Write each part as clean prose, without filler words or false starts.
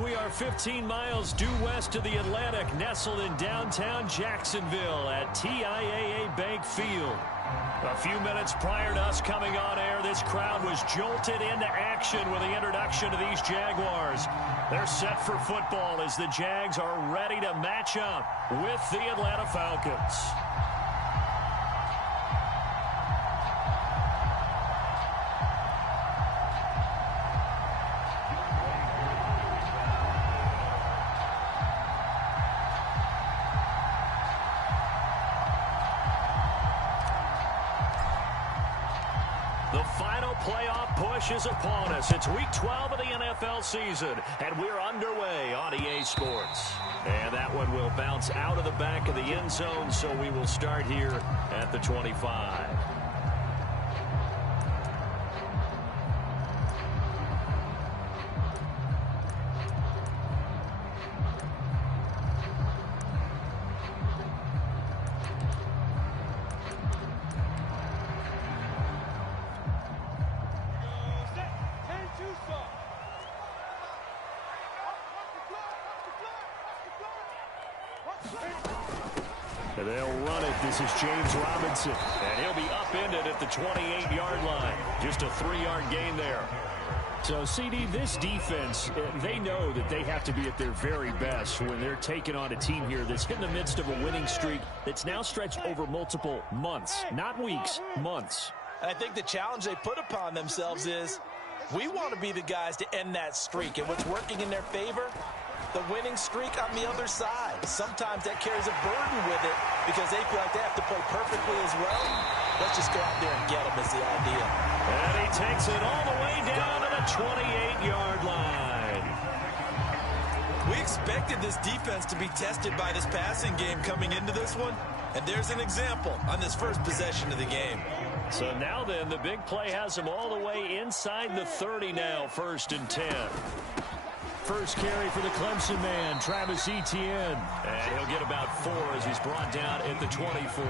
We are 15 miles due west of the Atlantic, nestled in downtown Jacksonville at TIAA Bank Field. A few minutes prior to us coming on air, this crowd was jolted into action with the introduction of these Jaguars. They're set for football as the Jags are ready to match up with the Atlanta Falcons. The final playoff push is upon us. It's week 12 of the NFL season, and we're underway on EA Sports. And that one will bounce out of the back of the end zone, so we will start here at the 25. And they'll run it. This is James Robinson. And he'll be upended at the 28-yard line. Just a 3-yard gain there. So, CD, this defense, they know that they have to be at their very best when they're taking on a team here that's in the midst of a winning streak that's now stretched over multiple months. Not weeks, months. And I think the challenge they put upon themselves is we want to be the guys to end that streak. And what's working in their favor? The winning streak on the other side. Sometimes that carries a burden with it because they feel like they have to play perfectly as well. Let's just go out there and get them is the idea. And he takes it all the way down to the 28-yard line. We expected this defense to be tested by this passing game coming into this one. And there's an example on this first possession of the game. So now then, the big play has him all the way inside the 30 now, 1st and 10. First carry for the Clemson man, Travis Etienne. And he'll get about 4 as he's brought down at the 24.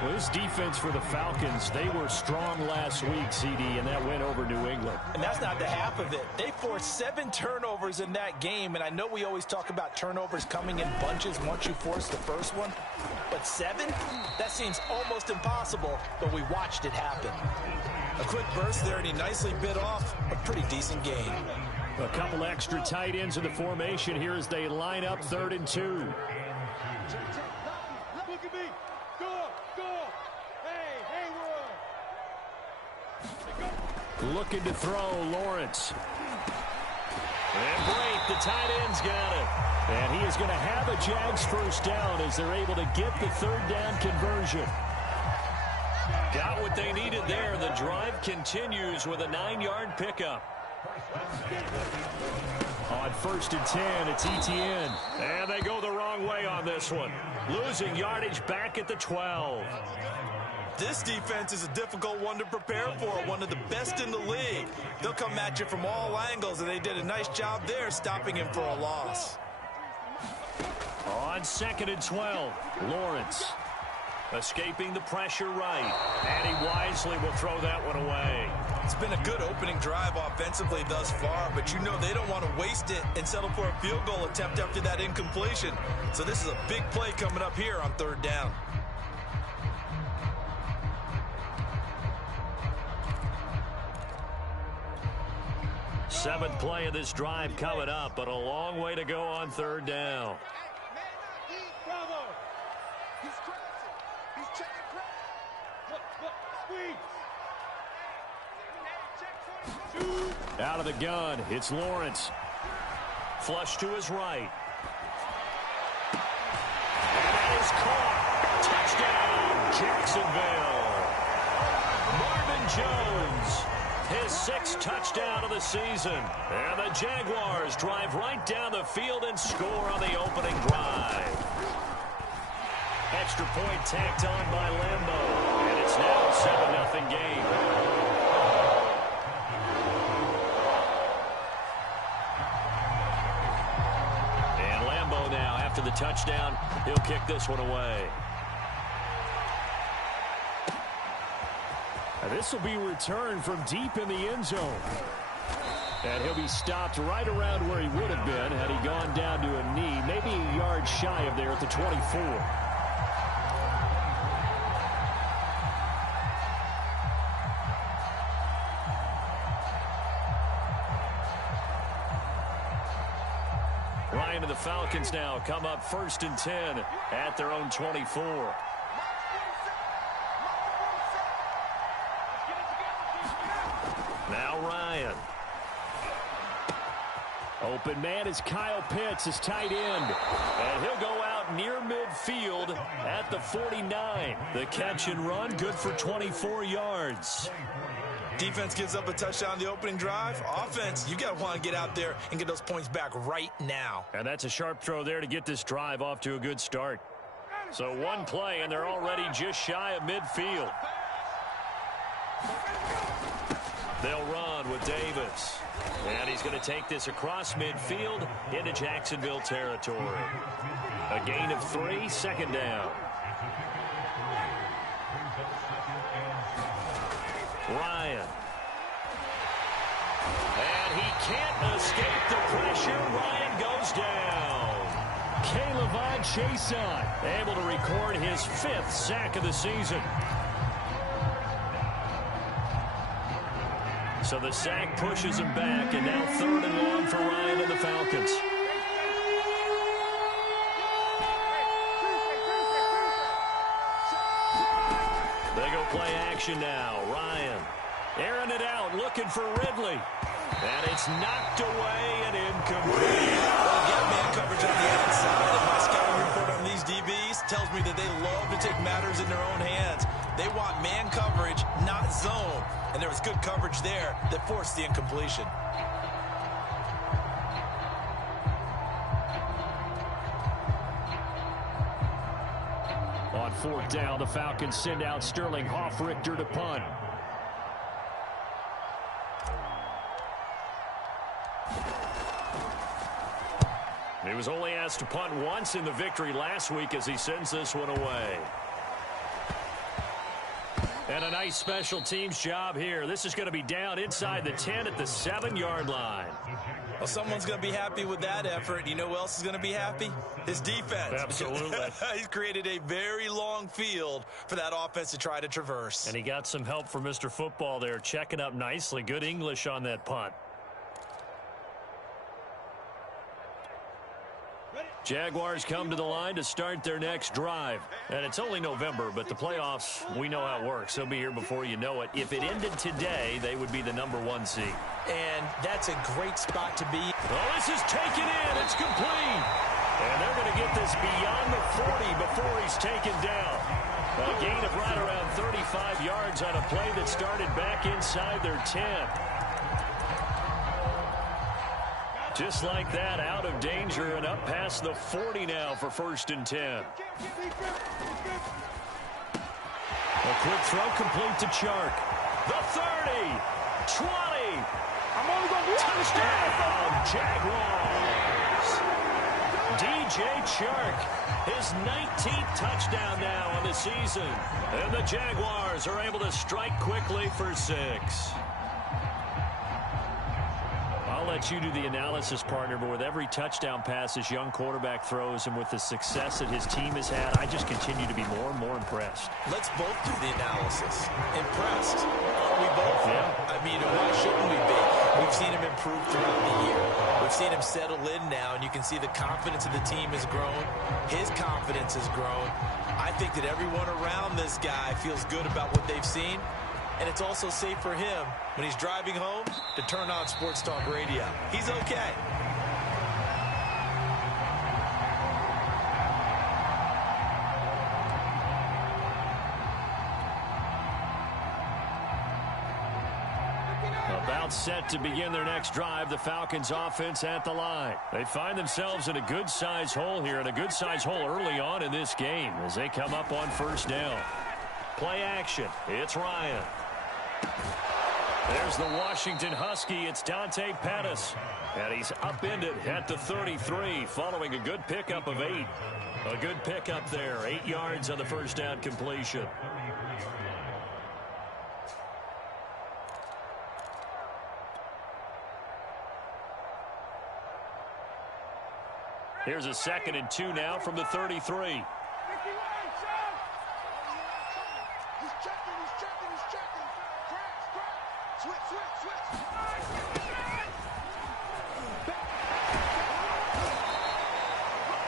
Well, this defense for the Falcons, they were strong last week, CD, and that went over New England. And that's not the half of it. They forced 7 turnovers in that game, and I know we always talk about turnovers coming in bunches once you force the first one. But 7? That seems almost impossible, but we watched it happen. A quick burst there, and he nicely bit off a pretty decent gain. A couple extra tight ends in the formation here as they line up 3rd and 2. Look at me. Go. Hey, run. Looking to throw, Lawrence. And great, the tight end's got it. And he is going to have a Jags first down as they're able to get the 3rd down conversion. Got what they needed there. The drive continues with a 9-yard pickup. On 1st and 10, it's Etienne. And they go the wrong way on this one. Losing yardage back at the 12. This defense is a difficult one to prepare for, one of the best in the league. They'll come at you from all angles, and they did a nice job there stopping him for a loss. On 2nd and 12, Lawrence. Escaping the pressure right. And he wisely will throw that one away. It's been a good opening drive offensively thus far, but you know they don't want to waste it and settle for a field goal attempt after that incompletion. So this is a big play coming up here on 3rd down. Seventh play of this drive coming up, but a long way to go on 3rd down. Out of the gun, it's Lawrence. Flush to his right. And that is caught. Touchdown, Jacksonville. Marvin Jones, his 6th touchdown of the season. And the Jaguars drive right down the field and score on the opening drive. Extra point tacked on by Lambo. And it's now a 7-0 game. After the touchdown, he'll kick this one away. This will be returned from deep in the end zone. And he'll be stopped right around where he would have been had he gone down to a knee, maybe a yard shy of there at the 24. Ryan and the Falcons now come up 1st and 10 at their own 24. Now Ryan. Open man is Kyle Pitts, his tight end. And he'll go out near midfield at the 49. The catch and run, good for 24 yards. Defense gives up a touchdown on the opening drive. Offense, you got to want to get out there and get those points back right now. And that's a sharp throw there to get this drive off to a good start. So one play, and they're already just shy of midfield. They'll run with Davis. And he's going to take this across midfield into Jacksonville territory. A gain of 3, 2nd down. Ryan. And he can't escape the pressure. Ryan goes down. K'Lavon Chaisson able to record his 5th sack of the season. So the sack pushes him back, and now 3rd and long for Ryan and the Falcons. They go play action now. Ryan airing it out, looking for Ridley. And it's knocked away and incomplete. Well, get man coverage on the outside. And my scouting report on these DBs tells me that they love to take matters in their own hands. They want man coverage, not zone. And there was good coverage there that forced the incompletion. On 4th down, the Falcons send out Sterling Hoffrichter to punt. He was only asked to punt once in the victory last week as he sends this one away. And a nice special teams job here. This is going to be down inside the 10 at the 7-yard line. Well, someone's going to be happy with that effort. You know who else is going to be happy? His defense. Absolutely. He's created a very long field for that offense to try to traverse. And he got some help from Mr. Football there, checking up nicely. Good English on that punt. Jaguars come to the line to start their next drive. And it's only November, but the playoffs, we know how it works. They'll be here before you know it. If it ended today, they would be the #1 seed. And that's a great spot to be. Oh, this is taken in. It's complete. And they're going to get this beyond the 40 before he's taken down. A gain of right around 35 yards on a play that started back inside their 10. Just like that, out of danger and up past the 40 now for 1st and 10. A quick throw complete to Chark. The 30, 20, touchdown, Jaguars. DJ Chark, his 19th touchdown now on the season. And the Jaguars are able to strike quickly for 6. I'll let you do the analysis, partner, but with every touchdown pass this young quarterback throws and with the success that his team has had, I just continue to be more and more impressed. Let's both do the analysis. Impressed. Aren't we both? Yeah. I mean, why shouldn't we be? We've seen him improve throughout the year. We've seen him settle in now, and you can see the confidence of the team has grown. His confidence has grown. I think that everyone around this guy feels good about what they've seen. And it's also safe for him when he's driving home to turn on Sports Talk Radio. He's okay. About set to begin their next drive, the Falcons offense at the line. They find themselves in a good-sized hole here, and a good-sized hole early on in this game as they come up on 1st down. Play action. It's Ryan. There's the Washington Husky. It's Dante Pettis. And he's upended at the 33 following a good pickup of 8. A good pickup there. 8 yards on the 1st down completion. Here's a 2nd and 2 now from the 33.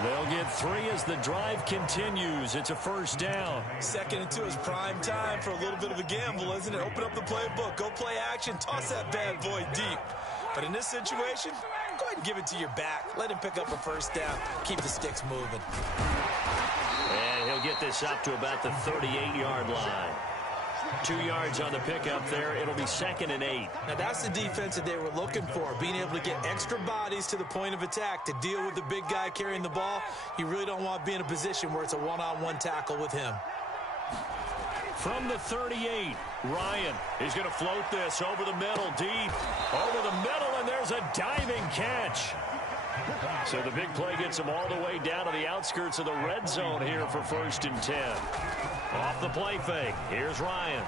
They'll get 3 as the drive continues. It's a 1st down. 2nd and 2 is prime time for a little bit of a gamble, isn't it? Open up the playbook, go play action, toss that bad boy deep. But in this situation, go ahead and give it to your back. Let him pick up a 1st down. Keep the sticks moving. And he'll get this up to about the 38-yard line. 2 yards on the pickup there. It'll be 2nd and 8. Now, that's the defense that they were looking for, being able to get extra bodies to the point of attack to deal with the big guy carrying the ball. You really don't want to be in a position where it's a one-on-one tackle with him. From the 38, Ryan is going to float this over the middle, deep. Over the middle, and there's a diving catch. So the big play gets him all the way down to the outskirts of the red zone here for 1st and 10. Off the play fake, here's Ryan.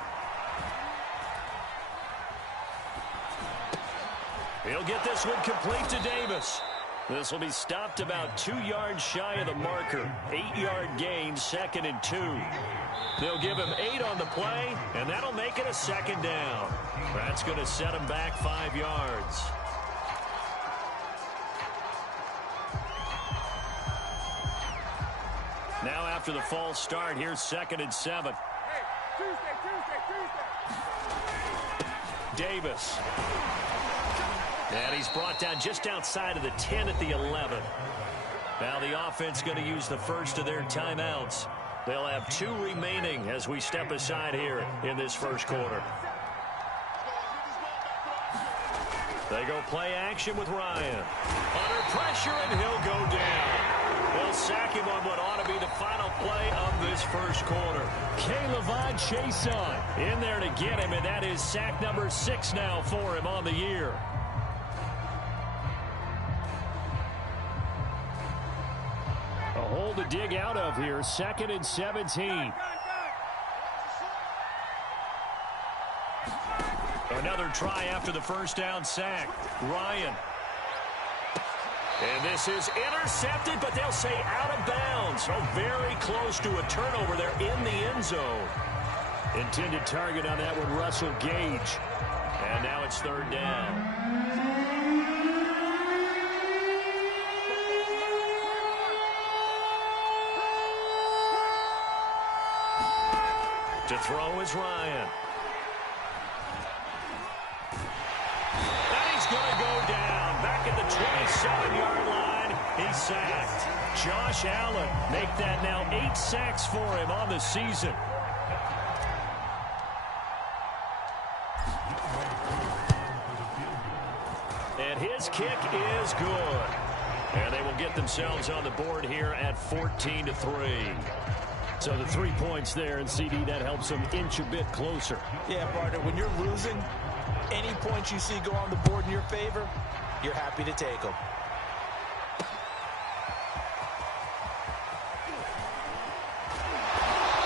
He'll get this one complete to Davis. This will be stopped about 2 yards shy of the marker. 8-yard gain, 2nd and 2. They'll give him 8 on the play, and that'll make it a 2nd down. That's going to set him back 5 yards. Now after the false start, here's 2nd and 7. Hey, Tuesday. Davis. And he's brought down just outside of the 10 at the 11. Now the offense going to use the first of their timeouts. They'll have 2 remaining as we step aside here in this 1st quarter. They go play action with Ryan. Under pressure, and he'll go down. They'll sack him on what ought to be the final play of this 1st quarter. K'Lavon Chaisson in there to get him, and that is sack number 6 now for him on the year. A hole to dig out of here, 2nd and 17. Another try after the 1st down sack. Ryan. And this is intercepted, but they'll say out of bounds. So very close to a turnover there in the end zone. Intended target on that one, Russell Gage. And now it's 3rd down. To throw is Ryan. And he's going to go down. Back at the 27-yard line. He's sacked. Josh Allen make that now 8 sacks for him on the season. And his kick is good. And they will get themselves on the board here at 14-3. So the 3 points there, and CD, that helps them inch a bit closer. Yeah, partner, when you're losing, any points you see go on the board in your favor, you're happy to take them.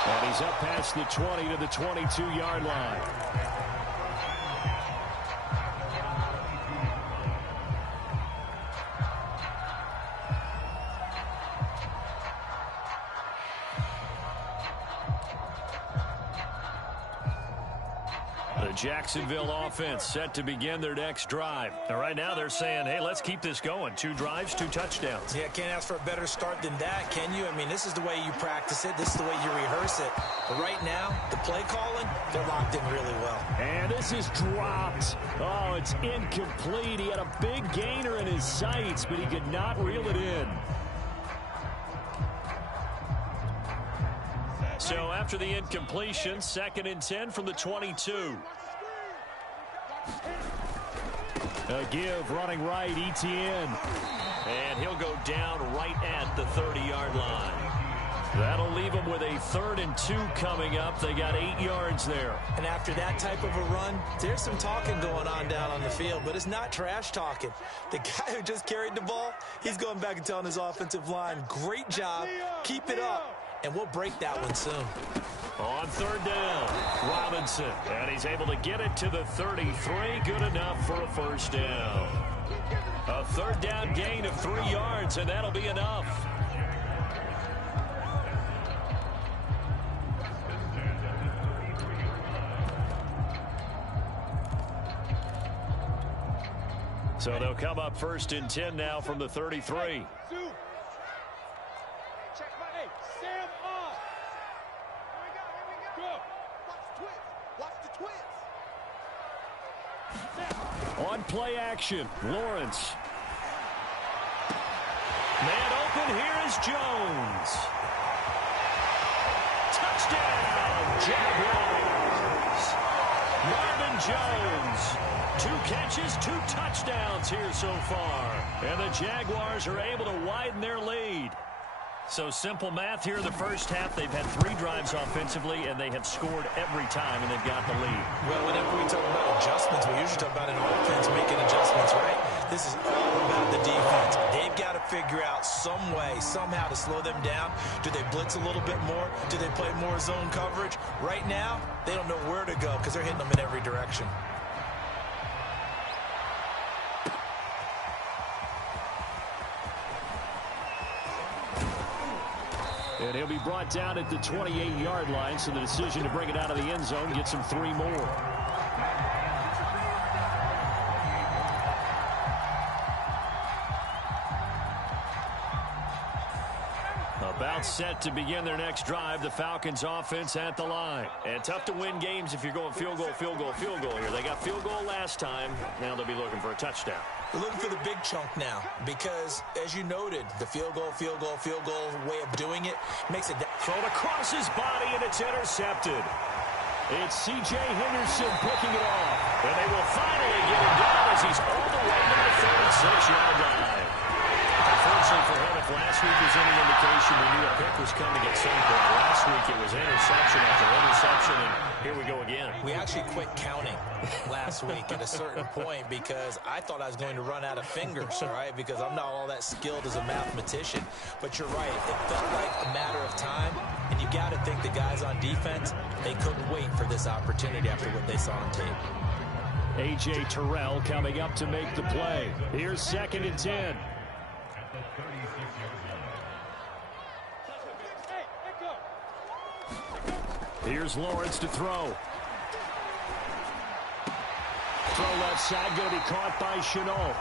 And he's up past the 20 to the 22-yard line. Jacksonville offense set to begin their next drive. And right now they're saying, hey, let's keep this going. 2 drives, 2 touchdowns. Yeah, can't ask for a better start than that, can you? I mean, this is the way you practice it. This is the way you rehearse it. But right now, the play calling, they're locked in really well. And this is dropped. Oh, it's incomplete. He had a big gainer in his sights, but he could not reel it in. So after the incompletion, 2nd and 10 from the 22. A give running right, Etienne. And he'll go down right at the 30-yard line. That'll leave them with a 3rd and 2 coming up. They got 8 yards there. And after that type of a run, there's some talking going on down on the field, but it's not trash talking. The guy who just carried the ball, he's going back and telling his offensive line, great job, keep it up, and we'll break that one soon. On 3rd down, Robinson, and he's able to get it to the 33. Good enough for a 1st down. A third down gain of 3 yards, and that'll be enough. So they'll come up 1st and 10 now from the 33. On play action, Lawrence. Man open, here is Jones. Touchdown, Jaguars. Marvin Jones. 2 catches, 2 touchdowns here so far. And the Jaguars are able to widen their lead. So simple math here in the first half. They've had 3 drives offensively, and they have scored every time, and they've got the lead. Well, whenever we talk about adjustments, we usually talk about an offense making adjustments, right? This is all about the defense. They've got to figure out some way, somehow to slow them down. Do they blitz a little bit more? Do they play more zone coverage? Right now, they don't know where to go because they're hitting them in every direction. And he'll be brought down at the 28-yard line, so the decision to bring it out of the end zone gets him 3 more. About set to begin their next drive, the Falcons offense at the line. And tough to win games if you're going field goal, field goal, field goal here. They got field goal last time. Now they'll be looking for a touchdown. They're looking for the big chunk now because, as you noted, the field goal way of doing it makes it. Thrown across his body, and it's intercepted. It's C.J. Henderson picking it off. And they will finally get him down as he's all the way to the 36-yard line. Unfortunately for him, if last week was any indication, we knew a pick was coming at some point. Last week it was interception after interception, and here we go again. We actually quit counting last week at a certain point because I thought I was going to run out of fingers, all right, because I'm not all that skilled as a mathematician. But you're right. It felt like a matter of time, and you got to think the guys on defense, they couldn't wait for this opportunity after what they saw on tape. A.J. Terrell coming up to make the play. Here's 2nd and 10. Here's Lawrence to throw. Throw left side, going to be caught by Chenault.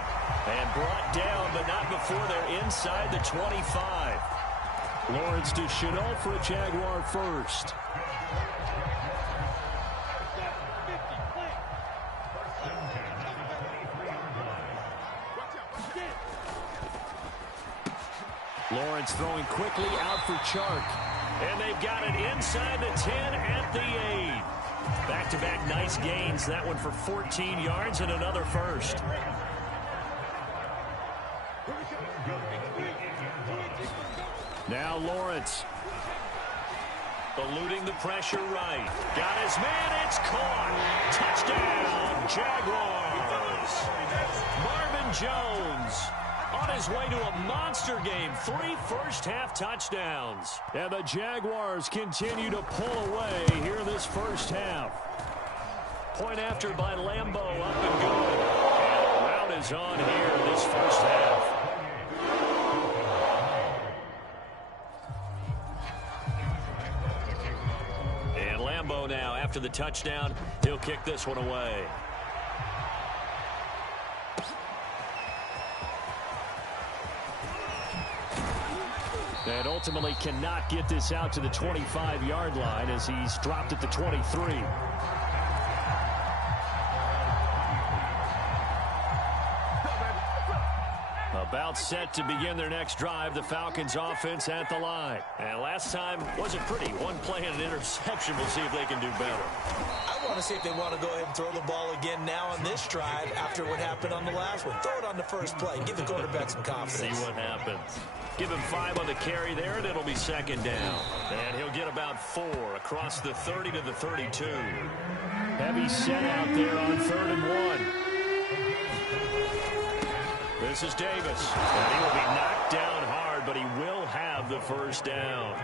And brought down, but not before they're inside the 25. Lawrence to Chenault for a Jaguar first. Lawrence throwing quickly out for Chark. And they've got it inside the 10 at the 8. Back-to-back nice gains. That one for 14 yards and another first. Now Lawrence. Eluding the pressure right. Got his man. It's caught. Touchdown, Jaguars. Marvin Jones on his way to a monster game. 3 first-half touchdowns. And the Jaguars continue to pull away here this first half. Point after by Lambeau, up and good. And the rout is on here this first half. And Lambeau now, after the touchdown, he'll kick this one away. And ultimately cannot get this out to the 25-yard line as he's dropped at the 23. About set to begin their next drive, the Falcons offense at the line. And last time wasn't pretty. 1 play and an interception. We'll see if they can do better. I want to see if they want to go ahead and throw the ball again now on this drive after what happened on the last one. Throw it on the first play. Give the quarterback some confidence. See what happens. Give him 5 on the carry there, and it'll be 2nd down. And he'll get about 4 across the 30 to the 32. Heavy set out there on 3rd and 1. This is Davis. And he will be knocked down hard, but he will have the first down.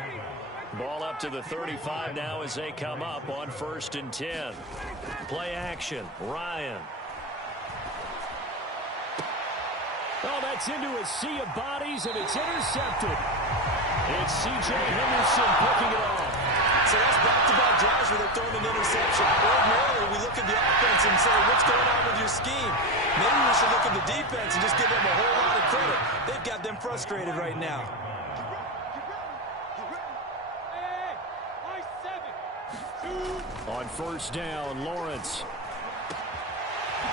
Ball up to the 35 now as they come up on 1st and 10. Play action. Ryan. Oh, that's into a sea of bodies, and it's intercepted. It's C.J. Henderson picking it off. So that's back-to-back drives where they're throwing an interception. Ordinarily, we look at the offense and say, what's going on with your scheme? Maybe we should look at the defense and just give them a whole lot of credit. They've got them frustrated right now. On first down, Lawrence.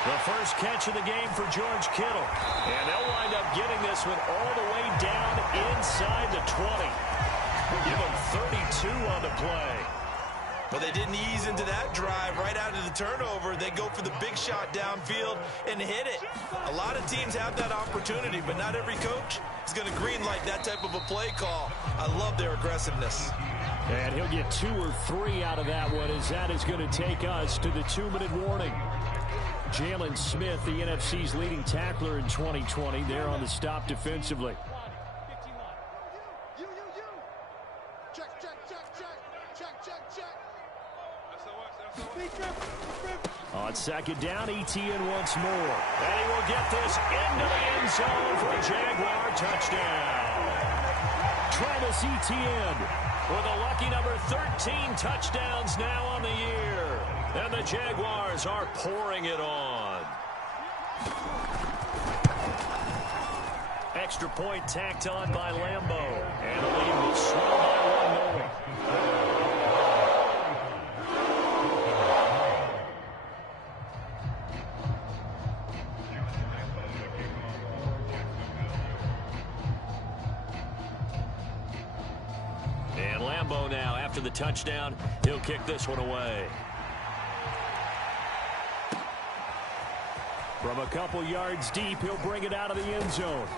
The first catch of the game for George Kittle. And they'll wind up getting this one all the way down inside the 20. Give them 32 on the play. But they didn't ease into that drive right out of the turnover. They go for the big shot downfield and hit it. A lot of teams have that opportunity, but not every coach is going to greenlight that type of a play call. I love their aggressiveness. And he'll get 2 or 3 out of that one, as that is going to take us to the 2-minute warning. Jalen Smith, the NFC's leading tackler in 2020, there on the stop defensively. On second down, Etienne once more. And he will get this into the end zone for a Jaguar touchdown. Travis Etienne with a lucky number 13 touchdowns now on the year. And the Jaguars are pouring it on. Extra point tacked on by Lambeau. And the lead will swell by 1 more. And Lambeau now, after the touchdown, he'll kick this one away. From a couple yards deep, he'll bring it out of the end zone.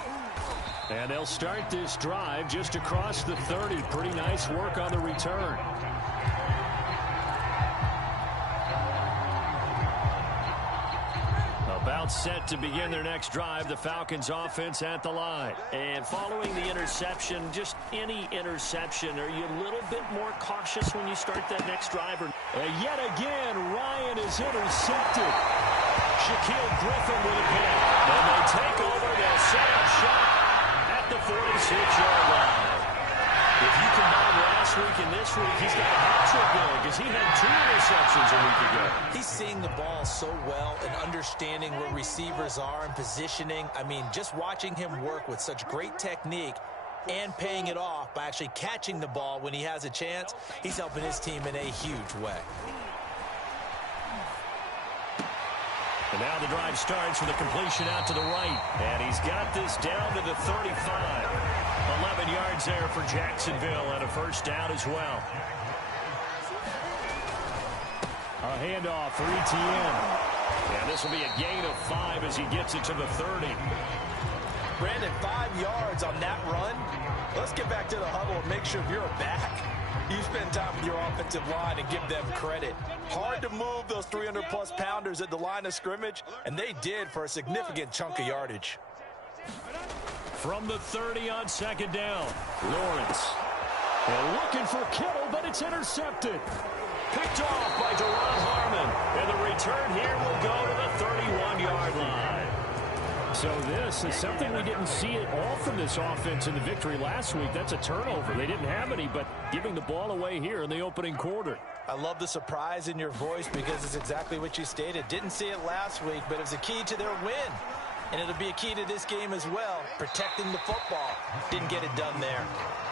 And they'll start this drive just across the 30. Pretty nice work on the return. About set to begin their next drive. The Falcons offense at the line. And following the interception, just any interception, are you a little bit more cautious when you start that next drive? Yet again, Ryan is intercepted. Shaquille Griffin with a pick. When they take over, they'll set up shot at the 46-yard line. If you combine last week and this week, he's got a hat trick going because he had 2 interceptions a week ago. He's seeing the ball so well and understanding where receivers are and positioning. I mean, just watching him work with such great technique and paying it off by actually catching the ball when he has a chance, he's helping his team in a huge way. And now the drive starts with a completion out to the right. And he's got this down to the 35. 11 yards there for Jacksonville and a first down as well. A handoff for Etienne. And this will be a gain of 5 as he gets it to the 30. Brandon, 5 yards on that run. Let's get back to the huddle and make sure if you're a back, you spend time with your offensive line and give them credit. Hard to move those 300-plus pounders at the line of scrimmage, and they did for a significant chunk of yardage. From the 30 on second down, Lawrence. They're looking for Kittle, but it's intercepted. Picked off by Deron Harmon. And the return here will go to the 31-yard line. So this is something we didn't see at all from this offense in the victory last week. That's a turnover. They didn't have any, but giving the ball away here in the opening quarter. I love the surprise in your voice because it's exactly what you stated. Didn't see it last week, but it was a key to their win. And it'll be a key to this game as well, protecting the football. Didn't get it done there.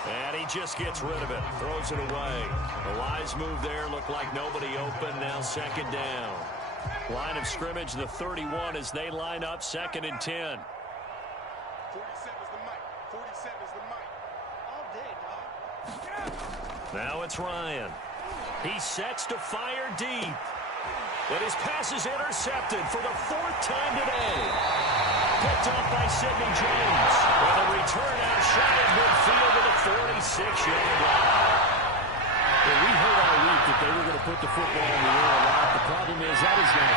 And he just gets rid of it, throws it away. The wise move there, looked like nobody open, now second down. Line of scrimmage, the 31 as they line up, 2nd and 10. 47 is the mic. 47 is the mic. All day, dog. Now it's Ryan. He sets to fire deep. But his pass is intercepted for the 4th time today. Picked off by Sidney James. With a return out shot at midfield to the 46-yard line. Well, we heard all week that they were going to put the football in the air a lot. The problem is that is now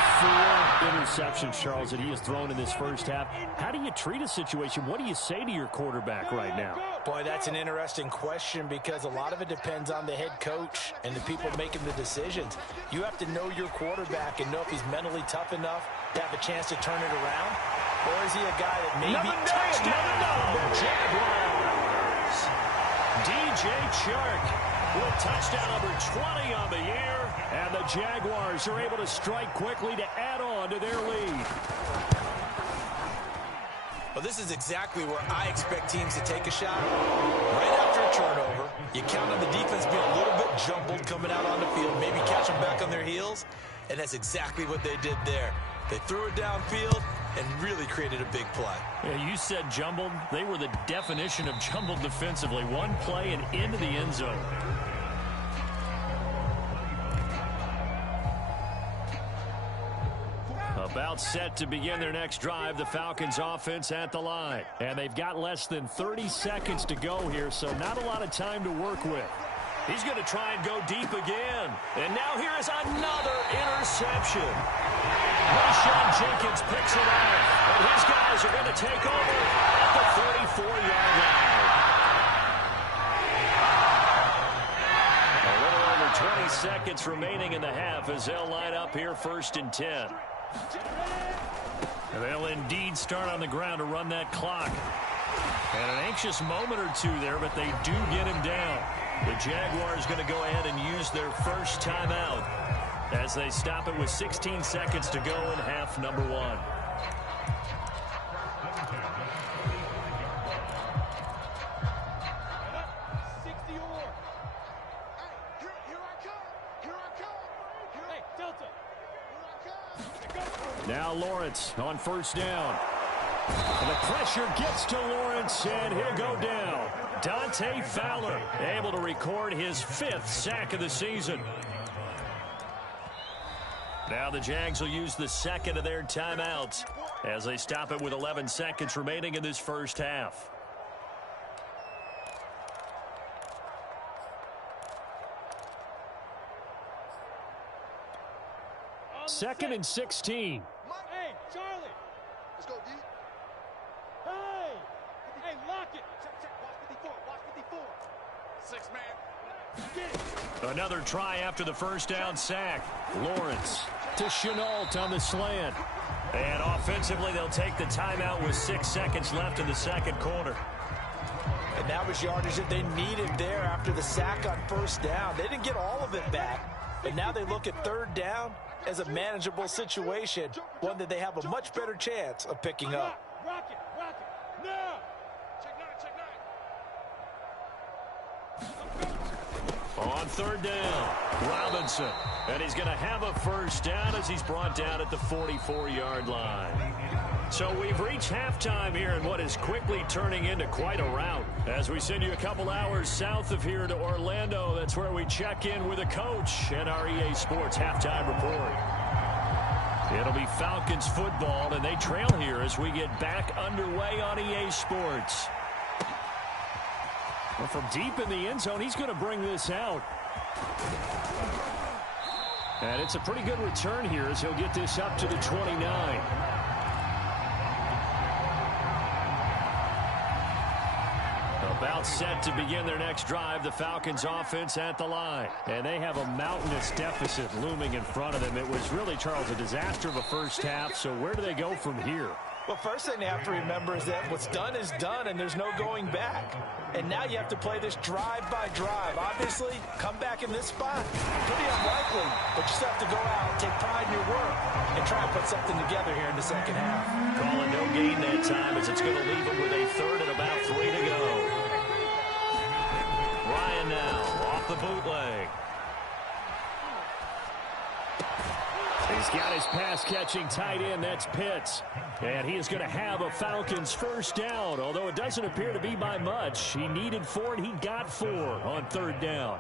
4 interceptions, Charles, that he has thrown in this first half. How do you treat a situation? What do you say to your quarterback right now? Boy, that's an interesting question because a lot of it depends on the head coach and the people making the decisions. You have to know your quarterback and know if he's mentally tough enough to have a chance to turn it around. Or is he a guy that maybe... Touchdown, the Jaguars. DJ Chark with touchdown number 20 on the year. And the Jaguars are able to strike quickly to add on to their lead. Well, this is exactly where I expect teams to take a shot. Right after a turnover, you count on the defense being a little bit jumbled coming out on the field, maybe catch them back on their heels, and that's exactly what they did there. They threw it downfield and really created a big play. Yeah, you said jumbled. They were the definition of jumbled defensively. One play and into the end zone. About set to begin their next drive, the Falcons offense at the line. And they've got less than 30 seconds to go here, so not a lot of time to work with. He's going to try and go deep again. And now here is another interception. Rashawn Jenkins picks it off, and his guys are going to take over at the 44-yard line. A little over 20 seconds remaining in the half as they'll line up here 1st and 10. They'll indeed start on the ground to run that clock. And an anxious moment or two there, but they do get him down. The Jaguars going to go ahead and use their first timeout as they stop it with 16 seconds to go in half number 1. Now Lawrence on 1st down. And the pressure gets to Lawrence, and he'll go down. Dante Fowler able to record his 5th sack of the season. Now the Jags will use the second of their timeouts as they stop it with 11 seconds remaining in this first half. Second and 16. Hey, Charlie. Let's go, D. Hey. Hey, lock it. Check. Watch 54. 6 man. Get it. Another try after the first down sack. Lawrence to Chenault on the slant. And offensively, they'll take the timeout with 6 seconds left in the second quarter. And that was yardage that they needed there after the sack on 1st down. They didn't get all of it back, but now they look at 3rd down as a manageable situation, one that they have a much better chance of picking up. Rock it. Now. Check 9. On 3rd down, Robinson. And he's going to have a 1st down as he's brought down at the 44-yard line. So we've reached halftime here in what is quickly turning into quite a rout. As we send you a couple hours south of here to Orlando, that's where we check in with a coach and our EA Sports halftime report. It'll be Falcons football, and they trail here as we get back underway on EA Sports. Well, from deep in the end zone, he's going to bring this out. And it's a pretty good return here as he'll get this up to the 29. About set to begin their next drive, the Falcons offense at the line. And they have a mountainous deficit looming in front of them. It was really, Charles, a disaster of a first half. So where do they go from here? Well, first thing you have to remember is that what's done is done, and there's no going back. And now you have to play this drive by drive. Obviously, come back in this spot, pretty unlikely, but you still have to go out, take pride in your work, and try and put something together here in the second half. Calling no gain that time as it's going to leave them with a 3rd and about 3 to go. Ryan now off the bootleg. He's got his pass-catching tight end. That's Pitts. And he is going to have a Falcons 1st down, although it doesn't appear to be by much. He needed 4, and he got 4 on 3rd down.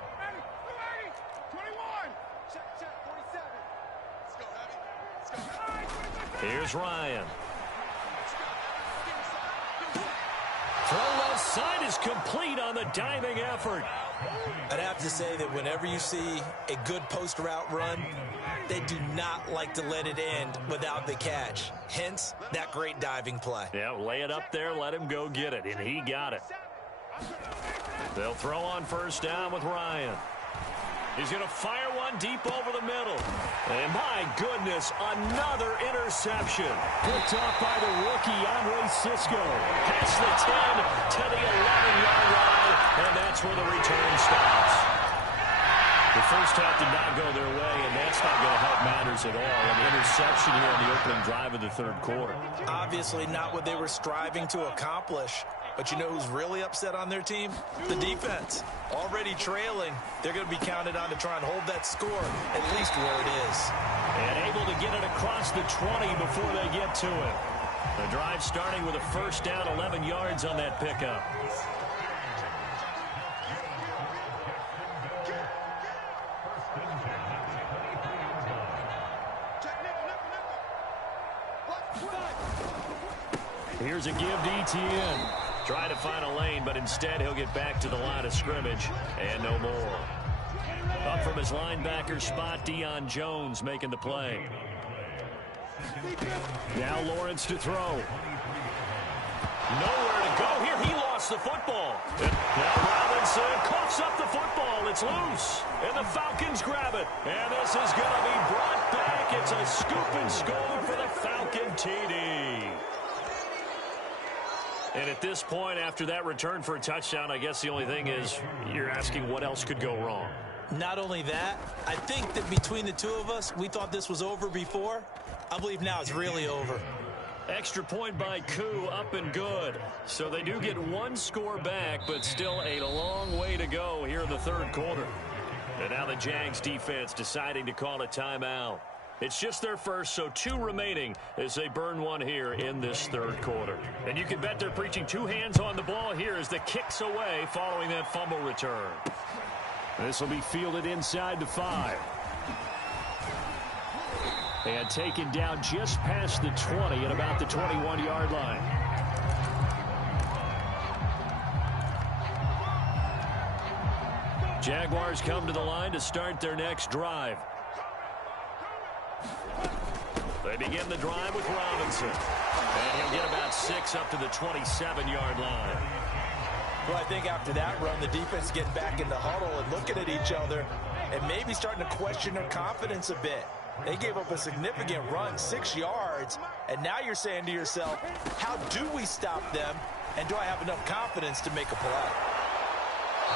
21. Check. 47. Let's go, Abby. Here's Ryan. Throw left side is complete on the diving effort. I'd have to say that whenever you see a good post route run, they do not like to let it end without the catch. Hence, that great diving play. Yeah, lay it up there, let him go get it, and he got it. They'll throw on 1st down with Ryan. He's going to fire one one deep over the middle. And my goodness, another interception. Picked off by the rookie, Andre Cisco. Past the 10 to the 11-yard line, and that's where the return stops. The first half did not go their way, and that's not going to help matters at all. An interception here on the opening drive of the third quarter. Obviously not what they were striving to accomplish. But you know who's really upset on their team? The defense. Already trailing, they're going to be counted on to try and hold that score, at least where it is. And able to get it across the 20 before they get to it. The drive starting with a first down, 11 yards on that pickup. Here's a give to Etienne. Trying to find a lane, but instead he'll get back to the line of scrimmage, and no more. Up from his linebacker spot, Deion Jones making the play. Now Lawrence to throw. Nowhere to go here. He lost the football. Now Robinson coughs up the football. It's loose, and the Falcons grab it. And this is going to be brought back. It's a scoop and score for the Falcon TD. And at this point, after that return for a touchdown, I guess the only thing is you're asking what else could go wrong. Not only that, I think that between the two of us, we thought this was over before. I believe now it's really over. Extra point by Koo, up and good. So they do get one score back, but still a long way to go here in the third quarter. And now the Jags defense deciding to call a timeout. It's just their first, so 2 remaining as they burn one here in this third quarter. And you can bet they're preaching 2 hands on the ball here as the kick's away following that fumble return. This will be fielded inside the 5. And taken down just past the 20 at about the 21-yard line. Jaguars come to the line to start their next drive. They begin the drive with Robinson. And he'll get about 6 up to the 27-yard line. Well, I think after that run, the defense getting back in the huddle and looking at each other and maybe starting to question their confidence a bit. They gave up a significant run, 6 yards, and now you're saying to yourself, how do we stop them, and do I have enough confidence to make a play?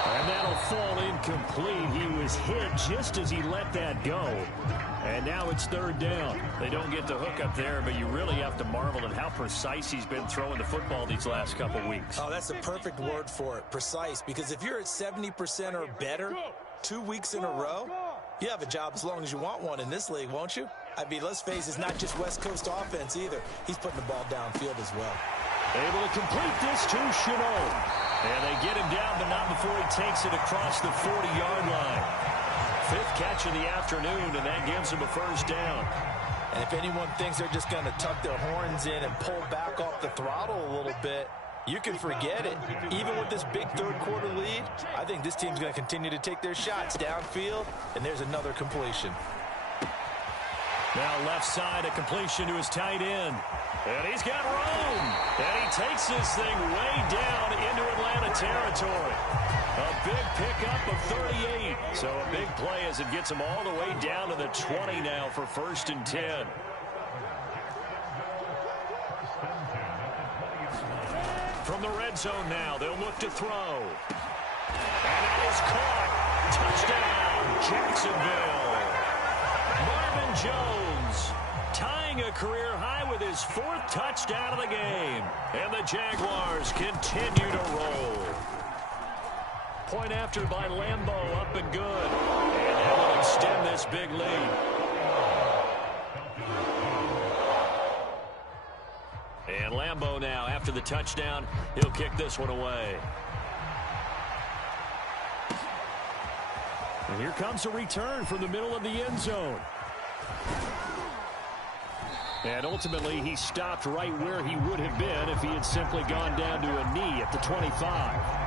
And that'll fall incomplete. He was hit just as he let that go. And now it's third down. They don't get the hook up there, but you really have to marvel at how precise he's been throwing the football these last couple weeks. Oh, that's the perfect word for it, precise, because if you're at 70% or better 2 weeks in a row, you have a job as long as you want one in this league, won't you? I mean, let's face it, it's not just West Coast offense either. He's putting the ball downfield as well. Able to complete this to Chenault. And they get him down, but not before he takes it across the 40-yard line. 5th catch of the afternoon, and that gives him a first down. And if anyone thinks they're just going to tuck their horns in and pull back off the throttle a little bit, you can forget it. Even with this big third-quarter lead, I think this team's going to continue to take their shots downfield, and there's another completion. Now left side, a completion to his tight end. And he's got room. And he takes this thing way down into Atlanta territory. A big pickup of 38. So a big play as it gets him all the way down to the 20 now for 1st and 10. From the red zone now, they'll look to throw. And it is caught. Touchdown, Jacksonville. Marvin Jones tying a career high with his 4th touchdown of the game. And the Jaguars continue to roll. Point after by Lambeau, up and good. And that will extend this big lead. And Lambeau now, after the touchdown, he'll kick this one away. And here comes a return from the middle of the end zone. And ultimately, he stopped right where he would have been if he had simply gone down to a knee at the 25.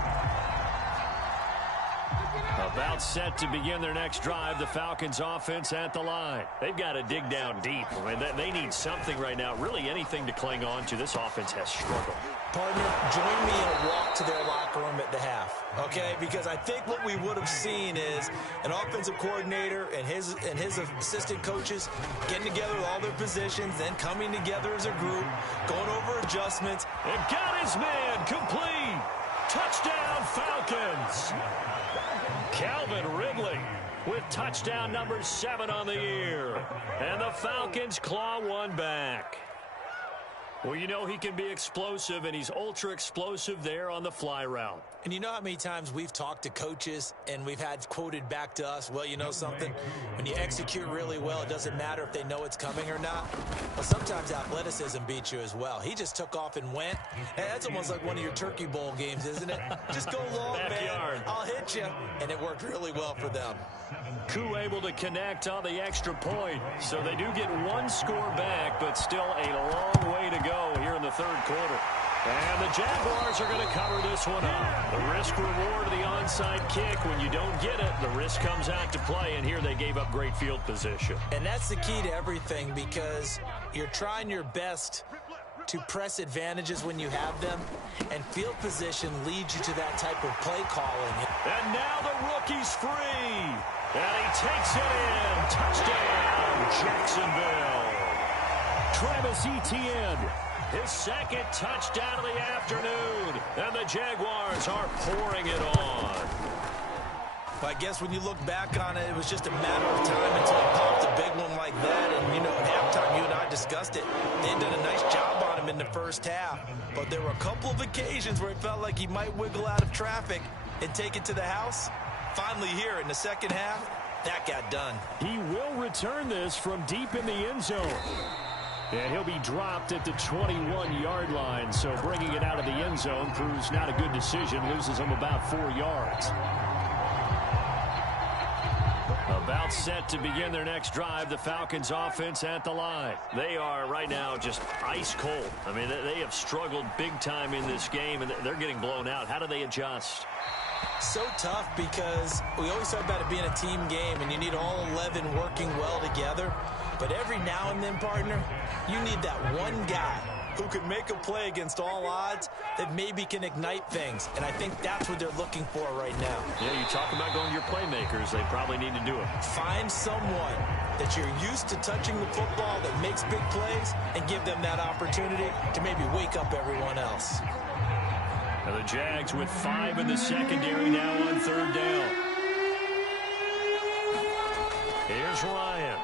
A About set to begin their next drive, the Falcons offense at the line. They've got to dig down deep. I mean, they need something right now, really anything to cling on to. This offense has struggled. Partner, join me in a walk to their locker room at the half, okay? Because I think what we would have seen is an offensive coordinator and his assistant coaches getting together with all their positions, then coming together as a group, going over adjustments. And got his man complete. Touchdown, Falcons. Calvin Ridley with touchdown number 7 on the year. And the Falcons claw one back. Well, you know he can be explosive, and he's ultra explosive there on the fly route. And you know how many times we've talked to coaches and we've had quoted back to us, well, you know something? When you execute really well, it doesn't matter if they know it's coming or not. Well, sometimes athleticism beats you as well. He just took off and went. Hey, that's almost like one of your Turkey Bowl games, isn't it? Just go long, man. I'll hit you. And it worked really well for them. Koo able to connect on the extra point. So they do get one score back, but still a long way to go here in the third quarter. And the Jaguars are going to cover this one up. The risk-reward of the onside kick, when you don't get it, the risk comes out to play, and here they gave up great field position. And that's the key to everything, because you're trying your best to press advantages when you have them, and field position leads you to that type of play calling. And now the rookie's free. And he takes it in. Touchdown, Jacksonville. Travis Etienne, his second touchdown of the afternoon. And the Jaguars are pouring it on. Well, I guess when you look back on it, it was just a matter of time until he popped a big one like that. And, you know, at halftime, you and I discussed it. They'd done a nice job on him in the first half. But there were a couple of occasions where it felt like he might wiggle out of traffic and take it to the house. Finally here in the second half, that got done. He will return this from deep in the end zone. And he'll be dropped at the 21-yard line. So bringing it out of the end zone proves not a good decision. Loses him about 4 yards. About set to begin their next drive, the Falcons offense at the line. They are right now just ice cold. I mean, they have struggled big time in this game, and they're getting blown out. How do they adjust? So tough, because we always talk about it being a team game, and you need all 11 working well together. But every now and then, partner, you need that one guy who could make a play against all odds that maybe can ignite things. And I think that's what they're looking for right now. Yeah, you talk about going to your playmakers. They probably need to do it. Find someone that you're used to touching the football that makes big plays and give them that opportunity to maybe wake up everyone else. Now the Jags with 5 in the secondary now on third down. Here's Ryan.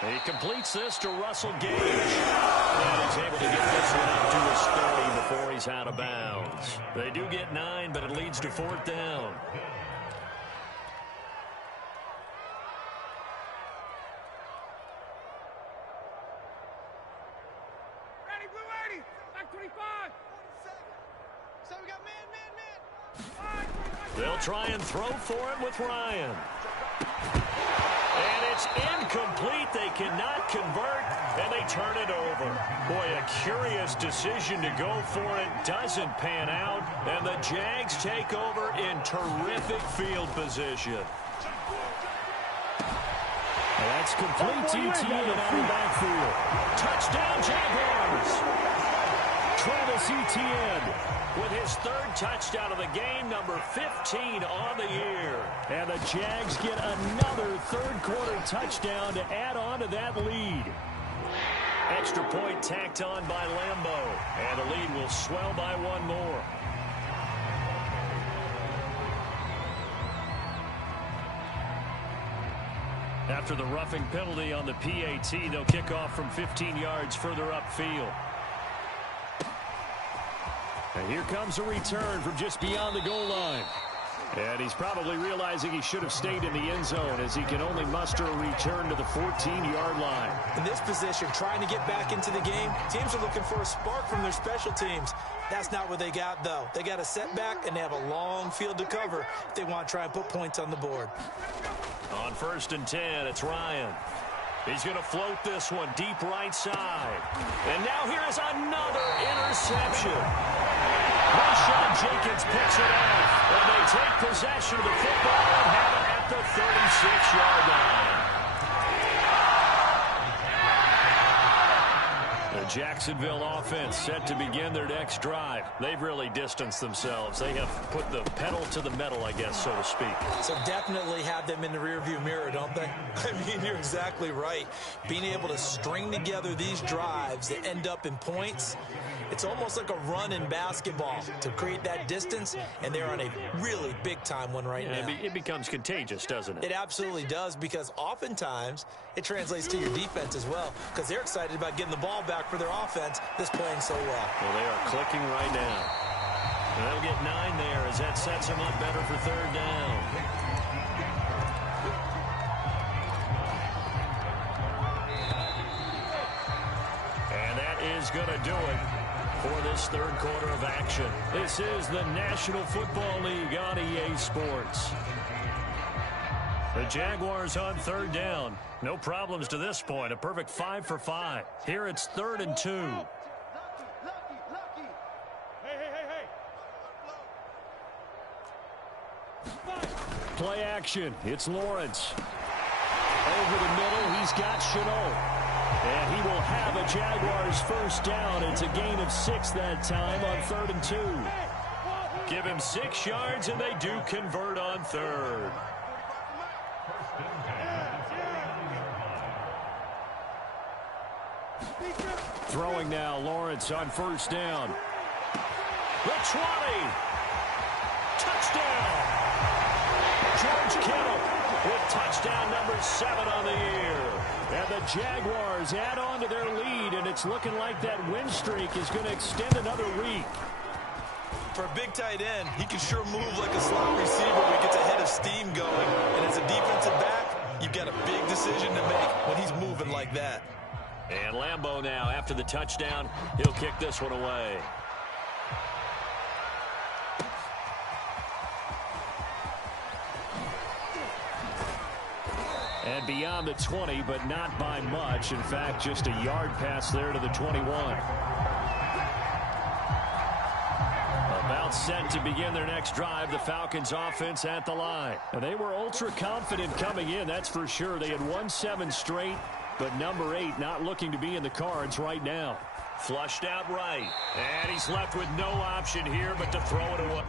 He completes this to Russell Gage. And he's able to get this one up to his 30 before he's out of bounds. They do get 9, but it leads to 4th down. Ready, we're ready. Back 25. So we got man. They'll try and throw for him with Ryan. And it's incomplete. They cannot convert, and they turn it over. Boy, a curious decision to go for it. Doesn't pan out, and the Jags take over in terrific field position. That's complete to Etienne out of the backfield. Touchdown, Jaguars. Travis Etienne with his 3rd touchdown of the game, number 15 on the year. And the Jags get another third-quarter touchdown to add on to that lead. Extra point tacked on by Lambeau. And the lead will swell by 1 more. After the roughing penalty on the PAT, they'll kick off from 15 yards further upfield. And here comes a return from just beyond the goal line. And he's probably realizing he should have stayed in the end zone, as he can only muster a return to the 14-yard line. In this position, trying to get back into the game, teams are looking for a spark from their special teams. That's not what they got, though. They got a setback, and they have a long field to cover if they want to try and put points on the board. On 1st and 10, it's Ryan. He's going to float this one deep right side. And now here is another interception. Jenkins picks it off, and they take possession of the football and have it at the 36-yard line. The Jacksonville offense set to begin their next drive. They've really distanced themselves. They have put the pedal to the metal, I guess, so to speak. So definitely have them in the rearview mirror, don't they? I mean, you're exactly right. Being able to string together these drives that end up in points, it's almost like a run in basketball to create that distance, and they're on a really big-time one right now. It becomes contagious, doesn't it? It absolutely does, because oftentimes it translates to your defense as well, because they're excited about getting the ball back for their offense that's playing so well. Well, they are clicking right now. And they'll get 9 there as that sets them up better for third down. And that is going to do it for this third quarter of action. This is the National Football League on EA Sports. The Jaguars on third down. No problems to this point. A perfect 5 for 5. Here it's 3rd and 2. Play action. It's Lawrence. Over the middle, he's got Chenault. And he will have a Jaguars first down. It's a gain of 6 that time on 3rd and 2. Give him 6 yards, and they do convert on 3rd. Throwing now, Lawrence on first down. The 20. Touchdown. George Kittle with touchdown number 7 on the year. And the Jaguars add on to their lead, and it's looking like that win streak is going to extend another week. For a big tight end, he can sure move like a slot receiver when he gets a head of steam going. And as a defensive back, you've got a big decision to make when he's moving like that. And Lambeau now, after the touchdown, he'll kick this one away. And beyond the 20, but not by much. In fact, just a yard pass there to the 21. About set to begin their next drive, the Falcons offense at the line. And they were ultra confident coming in, that's for sure. They had won 7 straight, but number 8 not looking to be in the cards right now. Flushed out right. And he's left with no option here but to throw it away.